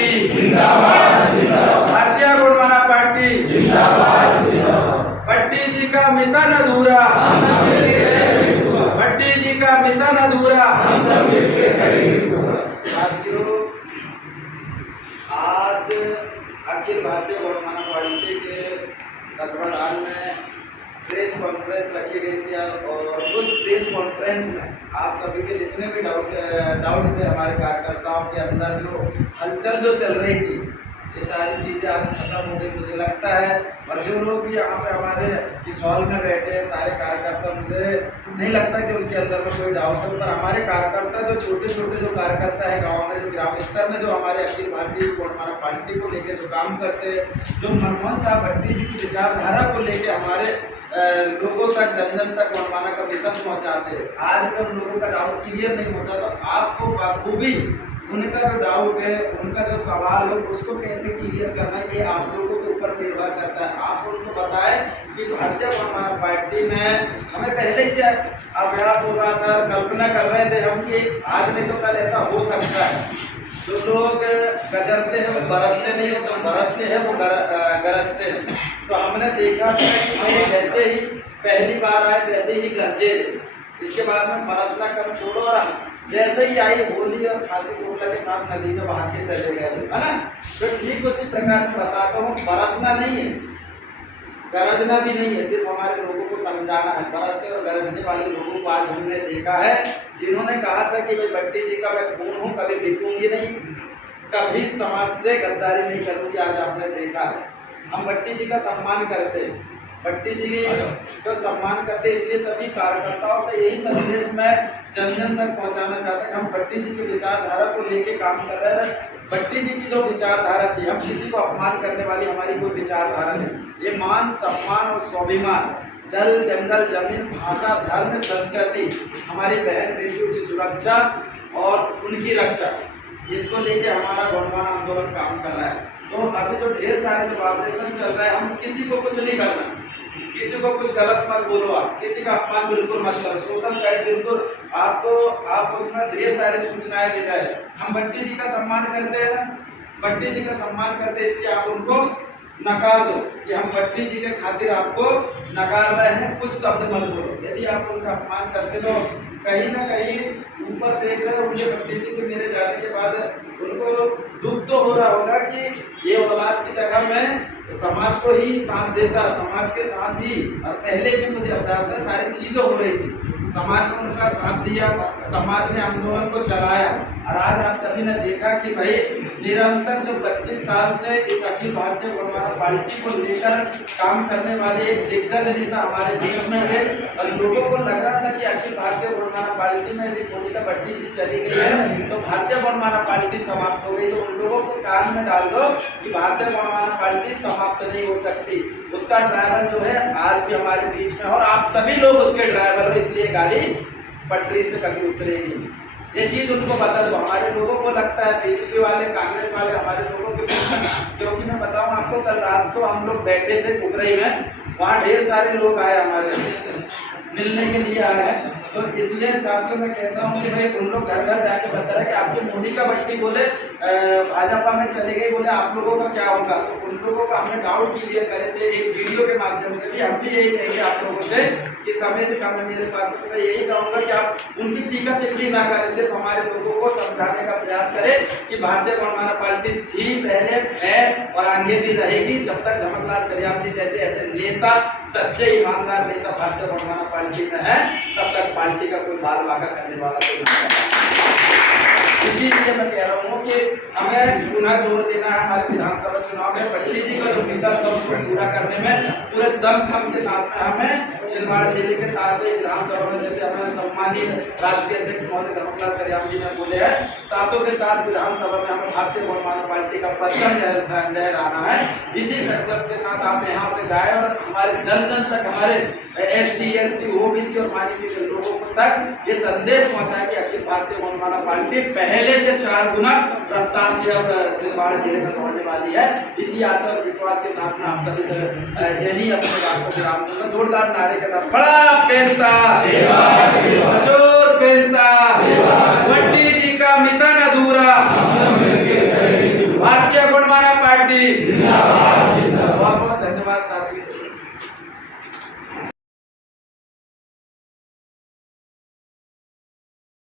Party जिंदाबाद जिंदाबाद, भारतीय गोंडवाना पार्टी जिंदाबाद जिंदाबाद, भट्टी जी का मिशन अधूरा, भट्टी जी का मिशन अधूरा, हम सब मिलकर करेंगे पूरा। साथियों, आज अखिल भारतीय गोंडवाना पार्टी के तत्वाधान में प्रेस कॉन्फ्रेंस रखी गई थी और उस प्रेस कॉन्फ्रेंस में आप सभी के जितने भी डाउट थे हमारे कार्यकर्ताओं के अंदर, जो हलचल जो चल रही थी, ये सारी चीज़ें आज खत्म हो गई मुझे लगता है। और जो लोग भी यहाँ पे हमारे इस हॉल में बैठे हैं सारे कार्यकर्ता, मुझे नहीं लगता कि उनके अंदर में कोई डाउट है। पर हमारे कार्यकर्ता जो छोटे छोटे जो कार्यकर्ता है गाँव में, जो ग्राम स्तर में जो हमारे अखिल भारतीय गोंडवाना पार्टी को लेकर जो काम करते हैं, जो मनमोहन साहब भट्टी जी की विचारधारा को लेकर हमारे लोगों तक, जन जन तक गोंडवाना का मिशन पहुँचाते हैं, आज अगर लोगों का डाउट क्लियर नहीं होता तो आपको बखूबी उनका जो डाउट है, उनका जो सवाल है, उसको कैसे क्लियर करना है, ये आप लोगों के ऊपर निर्भर करता है। आप उनको बताएं कि भारतीय गोंडवाना पार्टी में हमें पहले से अभ्यास हो रहा था, कल्पना कर रहे थे हम कि आज नहीं तो कल ऐसा हो सकता है। जो लोग गजरते हैं वो बरसते नहीं, जो बरसते हैं वो गरजते हैं। तो हमने देखा था कि भाई जैसे ही पहली बार आए वैसे ही गरजे, इसके बाद में बरसना कम छोड़ो और जैसे ही आई होली और खांसी कोटला के साथ नदी में बहा के चले गए, है ना। तो ठीक उसी प्रकार में बताता हूँ, बरसना नहीं है, गरजना भी नहीं है, सिर्फ हमारे लोगों को समझाना है। बरसने और गरजने वाले लोगों को आज हमने देखा है, जिन्होंने कहा था कि भाई भट्टी जी का मैं खून हूँ, कभी बिकूंगी नहीं, कभी समाज से गद्दारी नहीं करूंगी, आज आपने देखा है। हम भट्टी जी का सम्मान करते हैं, भट्टी जी का सम्मान करते, इसलिए सभी कार्यकर्ताओं से यही संदेश मैं जन जन तक पहुंचाना चाहता हूं। हम भट्टी जी की विचारधारा को लेके काम कर रहे हैं। भट्टी जी की जो विचारधारा थी, हम किसी को अपमान करने वाली हमारी कोई विचारधारा नहीं। ये मान, सम्मान और स्वाभिमान, जल जंगल जमीन, भाषा, धर्म, संस्कृति, हमारी बहन बेटियों की सुरक्षा और उनकी रक्षा, इसको लेके हमारा गोंडवाना आंदोलन काम कर रहा है। तो अभी जो ढेर सारे जो ऑपरेशन चल रहा है, हम किसी को कुछ नहीं करना, किसी को कुछ गलत मत बोलो, आप किसी का अपमान बिल्कुल मत करो, सोशल साइड बिल्कुल आपको, आप उसमें ढेर सारी सूचनाएं दे रहे हैं। हम भट्टी जी का सम्मान करते हैं ना, भट्टी जी का सम्मान करते हैं, इसलिए आप उनको नकार दो कि हम भट्टी जी के खातिर आपको नकार रहे हैं, कुछ शब्द मत बोलो। यदि आप उनका अपमान करते तो कहीं ना कहीं ऊपर देख रहे होंगे भट्टी जी के मेरे जाने के बाद उनको दुख तो हो रहा होगा कि ये औलाद की जगह में समाज को ही साथ देता, समाज के साथ ही। और पहले भी मुझे अवधारणा था, सारी चीजें हो रही थी, समाज ने उनका साथ दिया, समाज ने आंदोलन को चलाया। और आज आप सभी ने देखा कि भाई निरंतर जो 25 साल से इस अखिल भारतीय गोंडवाना पार्टी को लेकर काम करने वाले एक दिग्गज नेता हमारे देश में थे, और लोगों को लग रहा था कि अखिल भारतीय गोंडवाना पार्टी में यदि मोनिका भट्टी जी चली गई है तो भारतीय गोंडवाना पार्टी समाप्त हो गई। तो उन लोगों को कान में डाल दो कि भारतीय गोंडवाना पार्टी समाप्त नहीं हो सकती। उसका ड्राइवर जो है आज भी हमारे बीच में, और आप सभी लोग उसके ड्राइवर हो, इसलिए गाड़ी पटरी से कभी उतरेगी। ये चीज उनको बता दो। हमारे लोगों को लगता है बीजेपी वाले, कांग्रेस वाले हमारे लोगों के बीच में, क्योंकि मैं बताऊं आपको, कल रात को हम लोग बैठे थे कुकरई में, वहाँ ढेर सारे लोग आए हमारे मिलने के लिए आए हैं। तो इसलिए साथियों मैं कहता हूँ कि भाई उन लोग घर घर जाके बता रहे कि आपकी मोनिका भट्टी बोले भाजपा में चले गई, बोले आप लोगों का क्या होगा। तो उन लोगों का हमने डाउट क्लियर करे थे एक वीडियो के माध्यम से भी। हम भी यही कहेंगे आप लोगों से कि समय भी कम है मेरे पास, तो मैं यही कहूँगा कि आप उनकी टीका टिप्पणी ना करें, सिर्फ हमारे लोगों को समझाने का प्रयास करें कि भारतीय गोंडवाना पार्टी थी पहले, है और आगे भी रहेगी जब तक झमकलाल सरियाम जी जैसे ऐसे नेता, सच्चे ईमानदार नेता भारतीय गोंडवाना पार्टी में है, तब तक पार्टी का कोई बाल वाका करने वाला कोई नहीं। इसीलिए मैं कह रहा हूँ कि हमें पुनः जोर देना है हमारे विधानसभा चुनाव में भट्टी जी का जो मिशन था उसको पूरा करने में पूरे दमखम के साथ में हमें छिंदवाड़ा जिले के साथ से विधानसभा में, जैसे हमें सम्मानित राष्ट्रीय अध्यक्ष महोदय झमकलाल सरियाम जी ने बोले हैं, सातों के साथ विधानसभा में हमें भारतीय गोंडवाना पार्टी का परचम लहराना है। इसी संकल्प के साथ आप यहाँ से जाए और हमारे जन जन तक, हमारे ST SC OBC और माइनॉरिटी के लोगों तक ये संदेश पहुँचाए कि अखिल भारतीय गोंडवाना पार्टी पहले से 4 गुना रफ्तार से अब छिंदवाड़ा जिले में दौड़ने वाली है। इसी आशा और विश्वास के साथ में आप सभी से यही अपने बात को विराम दूंगा। जोरदार नारे के साथ बड़ा पेंता